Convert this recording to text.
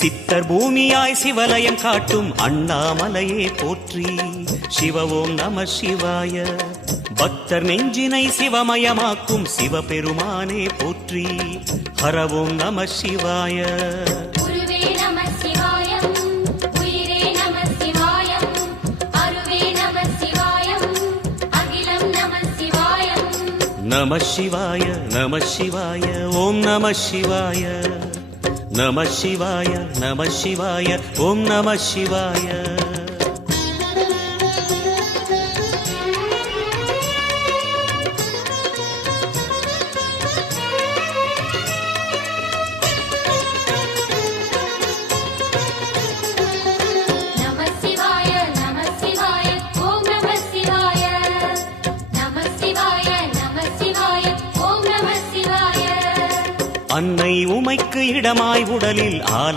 சித்தர் பூமியாய் சிவலயம் காட்டும் அண்ணாமலையே போற்றி. சிவ ஓம் நம சிவாய. பக்தர் நெஞ்சினை சிவமயமாக்கும் சிவபெருமானே போற்றி. ஹர ஓம் நம சிவாய. நம சிவாய நம சிவாய ஓம் நம சிவாய. நம சிவாய நம சிவாய ஓம் நம சிவாய. அன்னை உமைக்கு இடமாய் உடலில்